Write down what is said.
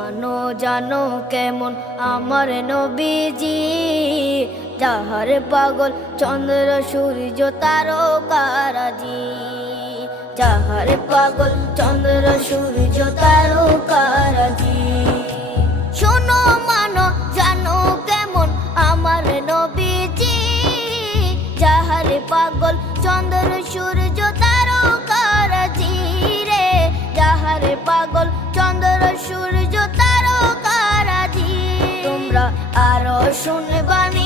মানো জানো কেমন আমার নবীজি, যাহার পাগল চন্দ্র সূর্য তারকারাজি, যাহার পাগল চন্দ্র সূর্য তারকারাজি। শোনো মানো জানো কেমন আমার নবীজি, যাহার পাগল চন্দ্র সূর্য তারকারাজি রে, যাহার পাগল চন্দ্র সূর্য তারকারাজি। তোমরা আরো শুনবানি